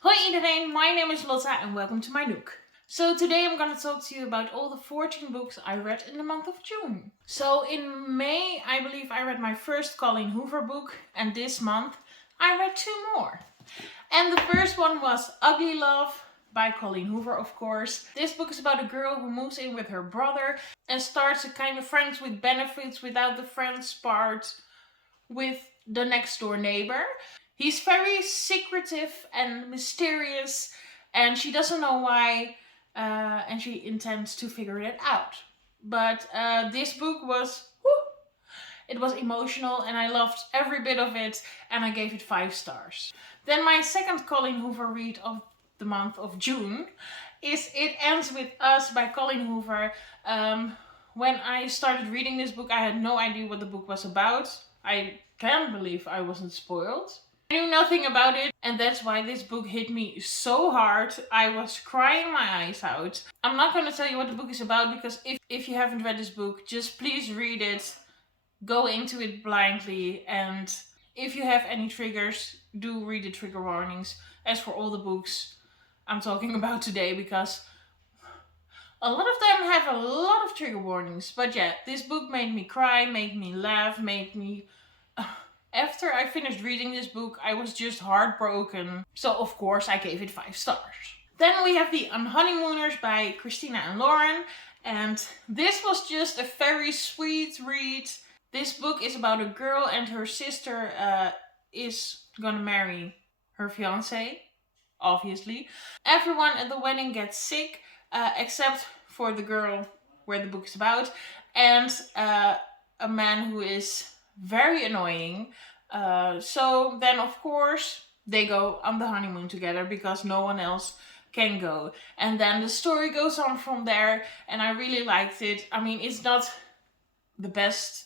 Hoi iedereen, my name is Lotta and welcome to my nook. So today I'm going to talk to you about all the 14 books I read in the month of June. So in May, I believe I read my first Colleen Hoover book, and this month I read 2 more. And the first one was Ugly Love by Colleen Hoover, of course. This book is about a girl who moves in with her brother and starts a kind of friends with benefits without the friends part with the next door neighbor. He's very secretive and mysterious, and she doesn't know why, and she intends to figure it out. But this book was, it was emotional, and I loved every bit of it, and I gave it 5 stars. Then my second Colleen Hoover read of the month of June is It Ends With Us by Colleen Hoover. When I started reading this book, I had no idea what the book was about. I can't believe I wasn't spoiled. I knew nothing about it, and that's why this book hit me so hard. I was crying my eyes out. I'm not going to tell you what the book is about, because if you haven't read this book, just please read it. Go into it blindly, and if you have any triggers, do read the trigger warnings. As for all the books I'm talking about today, because a lot of them have a lot of trigger warnings. But yeah, this book made me cry, made me laugh, made me... After I finished reading this book, I was just heartbroken. So of course I gave it 5 stars. Then we have the Unhoneymooners by Christina Lauren. And this was just a very sweet read. This book is about a girl and her sister is gonna marry her fiance, obviously. Everyone at the wedding gets sick, except for the girl where the book is about, and a man who is very annoying. So then of course they go on the honeymoon together because no one else can go. And then the story goes on from there, and I really liked it. I mean, it's not the best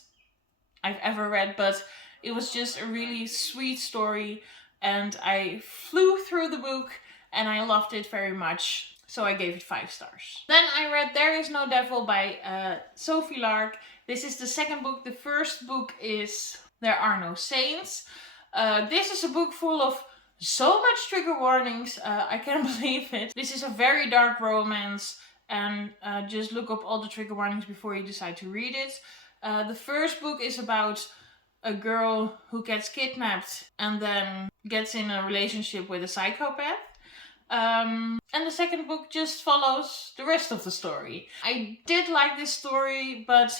I've ever read, but it was just a really sweet story, and I flew through the book and I loved it very much. So I gave it 5 stars. Then I read There Is No Devil by Sophie Lark. This is the second book. The first book is There Are No Saints. This is a book full of so much trigger warnings. I can't believe it. This is a very dark romance, and just look up all the trigger warnings before you decide to read it. The first book is about a girl who gets kidnapped and then gets in a relationship with a psychopath. And the second book just follows the rest of the story. I did like this story, but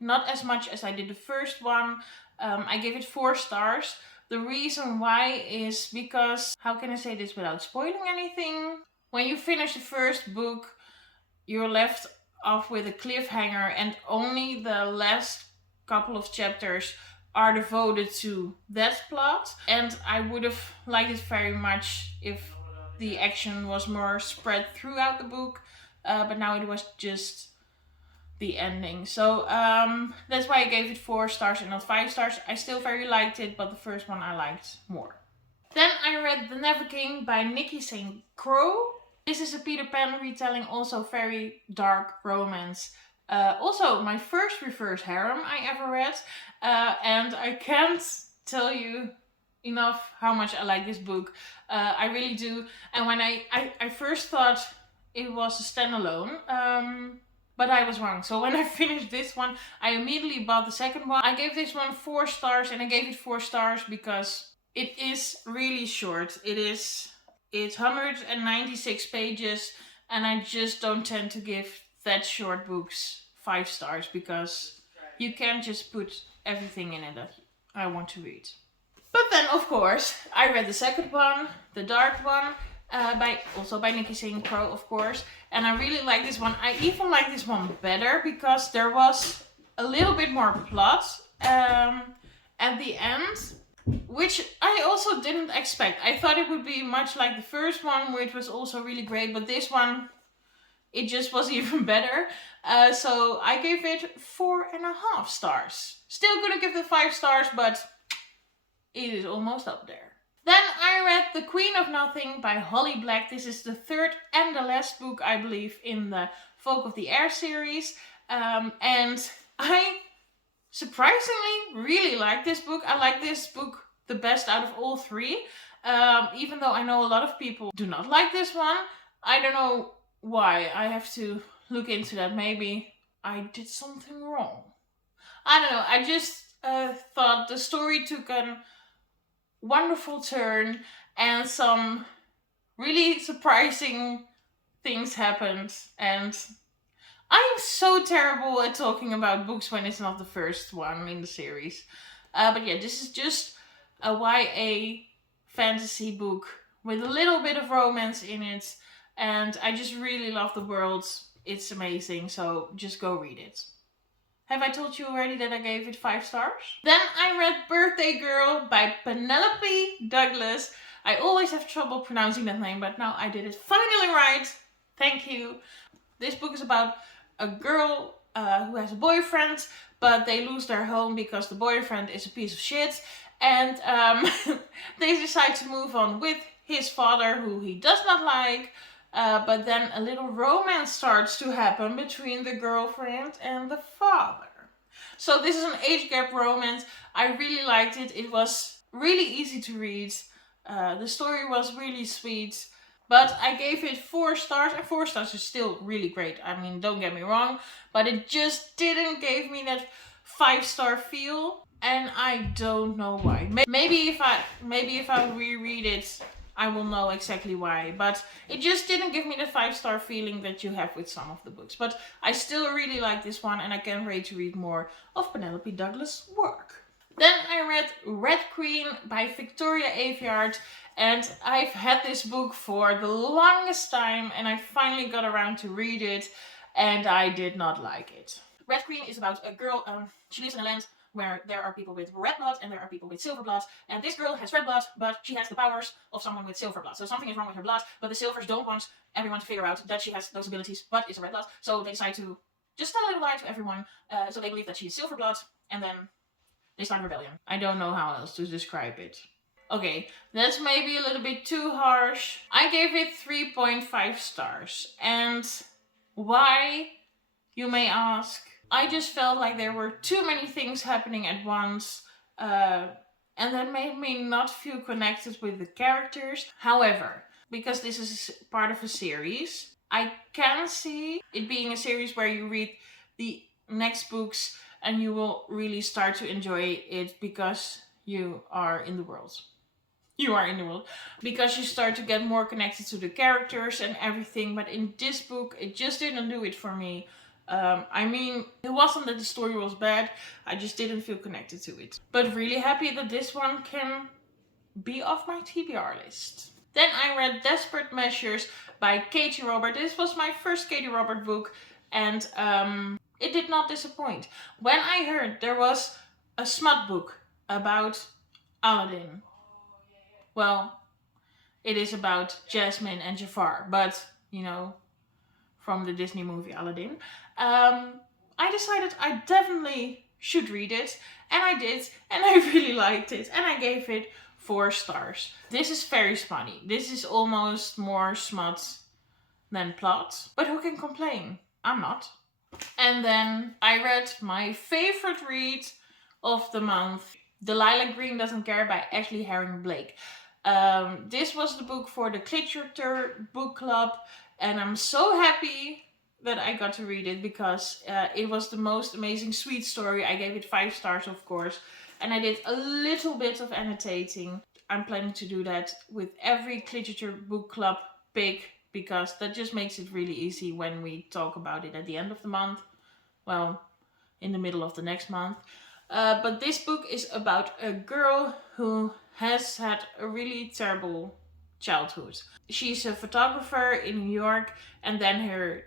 not as much as I did the first one. I gave it 4 stars. The reason why is because, how can I say this without spoiling anything? When you finish the first book, you're left off with a cliffhanger, and only the last couple of chapters are devoted to that plot. And I would have liked it very much if the action was more spread throughout the book, but now it was just the ending. So that's why I gave it 4 stars and not 5 stars. I still very liked it, but the first one I liked more. Then I read The Nether King by Nikki St. Crowe. This is a Peter Pan retelling, also very dark romance. Also my first reverse harem I ever read, and I can't tell you enough how much I like this book. I really do. And when I first thought it was a standalone, but I was wrong. So when I finished this one, I immediately bought the second one. I gave this one 4 stars, and I gave it 4 stars because it is really short. It's 196 pages, and I just don't tend to give that short books 5 stars because you can't just put everything in it that I want to read. But then, of course, I read the second one, the dark one, also by Nikki St. Crowe, of course. And I really like this one. I even like this one better because there was a little bit more plot at the end, which I also didn't expect. I thought it would be much like the first one, which was also really great, but this one, it just was even better. So I gave it 4.5 stars. Still gonna give it 5 stars, but it is almost up there. Then I read The Queen of Nothing by Holly Black. This is the 3rd and the last book, I believe, in the Folk of the Air series. And I surprisingly really like this book. I like this book the best out of all 3. Even though I know a lot of people do not like this one. I don't know why. I have to look into that. Maybe I did something wrong. I don't know. I just thought the story took a wonderful turn and some really surprising things happened. And I'm so terrible at talking about books when it's not the first one in the series. But yeah, this is just a YA fantasy book with a little bit of romance in it. And I just really love the world. It's amazing. So just go read it. Have I told you already that I gave it 5 stars? Then I read Birthday Girl by Penelope Douglas. I always have trouble pronouncing that name, but now I did it finally right. Thank you. This book is about a girl who has a boyfriend, but they lose their home because the boyfriend is a piece of shit. And they decide to move on with his father, who he does not like. But then a little romance starts to happen between the girlfriend and the father. So this is an age gap romance. I really liked it. It was really easy to read. The story was really sweet. But I gave it 4 stars, and 4 stars is still really great. I mean, don't get me wrong, but it just didn't give me that 5-star feel, and I don't know why. Maybe if I reread it, I will know exactly why. But it just didn't give me the 5-star feeling that you have with some of the books. But I still really like this one, and I can't wait to read more of Penelope Douglas' work. Then I read Red Queen by Victoria Aveyard, and I've had this book for the longest time, and I finally got around to read it, and I did not like it. Red Queen is about a girl, she lives in a land where there are people with red blood and there are people with silver blood, and this girl has red blood, but she has the powers of someone with silver blood. So something is wrong with her blood, but the silvers don't want everyone to figure out that she has those abilities, but is a red blood, so they decide to just tell a little lie to everyone, so they believe that she is silver blood, and then they start a rebellion. I don't know how else to describe it. Okay, that's maybe a little bit too harsh. I gave it 3.5 stars. And why, you may ask? I just felt like there were too many things happening at once. And that made me not feel connected with the characters. However, because this is part of a series, I can see it being a series where you read the next books and you will really start to enjoy it because you are in the world. You are in the world. Because you start to get more connected to the characters and everything. But in this book, it just didn't do it for me. I mean, it wasn't that the story was bad. I just didn't feel connected to it. But really happy that this one can be off my TBR list. Then I read Desperate Measures by Katee Robert. This was my first Katee Robert book. And it did not disappoint. When I heard there was a smut book about Aladdin. Well, it is about Jasmine and Jafar, but, you know, from the Disney movie Aladdin. I decided I definitely should read it, and I did, and I really liked it, and I gave it 4 stars. This is very smutty. This is almost more smut than plot, but who can complain? I'm not. And then I read my favorite read of the month, Delilah Green Doesn't Care by Ashley Herring Blake. This was the book for the Literature Book Club, and I'm so happy that I got to read it because it was the most amazing sweet story. I gave it 5 stars, of course, and I did a little bit of annotating. I'm planning to do that with every Literature Book Club pick, because that just makes it really easy when we talk about it at the end of the month. Well, in the middle of the next month. But this book is about a girl who has had a really terrible childhood. She's a photographer in New York, and then her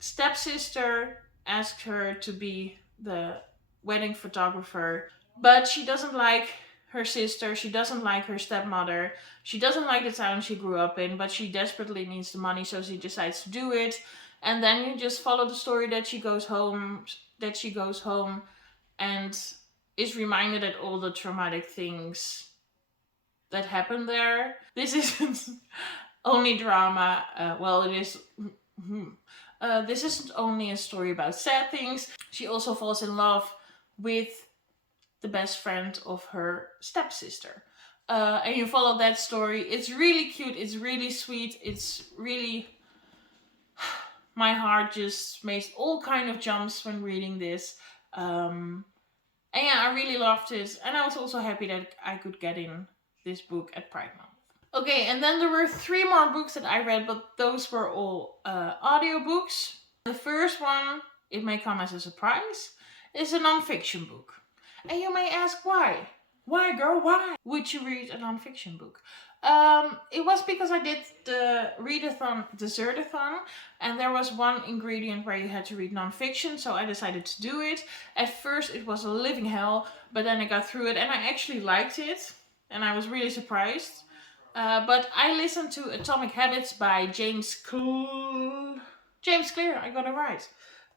stepsister asked her to be the wedding photographer. But she doesn't like her sister, she doesn't like her stepmother, she doesn't like the town she grew up in, but she desperately needs the money, so she decides to do it. And then you just follow the story that she goes home and is reminded at all the traumatic things that happened there. This isn't only drama. It is. This isn't only a story about sad things. She also falls in love with the best friend of her stepsister. and you follow that story. It's really cute, it's really sweet, it's really... My heart just makes all kind of jumps when reading this. And yeah, I really loved it. And I was also happy that I could get in this book at Pride Month. Okay, and then there were 3 more books that I read, but those were all audiobooks. The first one, it may come as a surprise, is a non-fiction book. And you may ask why? Why, girl, why would you read a non-fiction book? It was because I did the readathon, dessertathon, and there was one ingredient where you had to read non-fiction, so I decided to do it. At first it was a living hell, but then I got through it and I actually liked it, and I was really surprised. But I listened to Atomic Habits by James Clear, I got it right.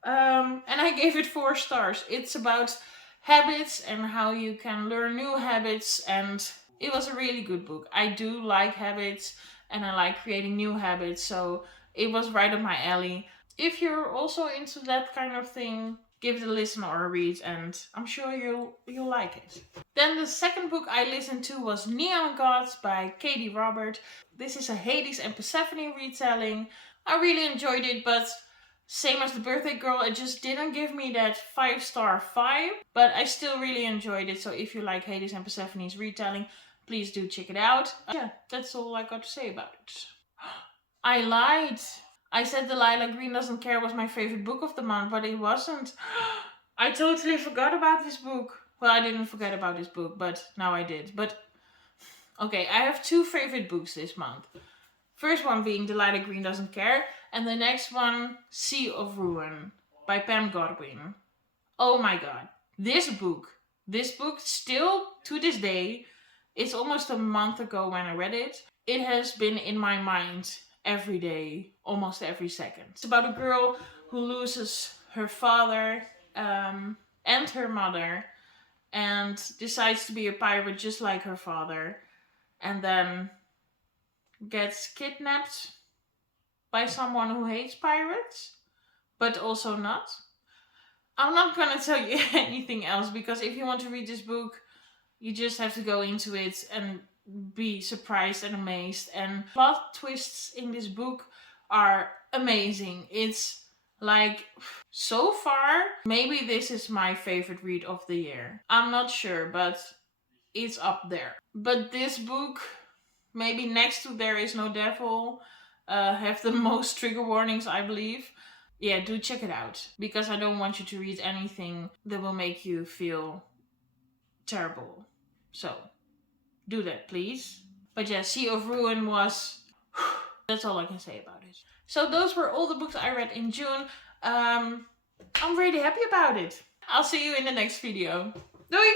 And I gave it 4 stars. It's about habits and how you can learn new habits, and it was a really good book. I do like habits and I like creating new habits, so it was right up my alley. If you're also into that kind of thing, give it a listen or a read, and I'm sure you'll like it. Then the second book I listened to was Neon Gods by Katee Robert. This is a Hades and Persephone retelling. I really enjoyed it, but same as The Birthday Girl, it just didn't give me that 5-star vibe, but I still really enjoyed it. So if you like Hades and Persephone's retelling, please do check it out. Yeah, that's all I got to say about it. I lied. I said Delilah Green Doesn't Care was my favorite book of the month, but it wasn't. I totally forgot about this book. Well, I didn't forget about this book, but now I did. But okay, I have 2 favorite books this month. First one being Delilah Green Doesn't Care, and the next one, Sea of Ruin by Pam Godwin. Oh my god, this book still to this day, it's almost a month ago when I read it, it has been in my mind every day, almost every second. It's about a girl who loses her father and her mother and decides to be a pirate just like her father, and then gets kidnapped by someone who hates pirates, but also not. I'm not gonna tell you anything else, because if you want to read this book, you just have to go into it and be surprised and amazed. And plot twists in this book are amazing. It's like, so far, maybe this is my favorite read of the year. I'm not sure, but it's up there. But this book, maybe next to There Is No Devil, have the most trigger warnings, I believe. Yeah, do check it out, because I don't want you to read anything that will make you feel terrible. So, do that, please. But yeah, Sea of Ruin was... That's all I can say about it. So those were all the books I read in June. I'm really happy about it. I'll see you in the next video. Doei!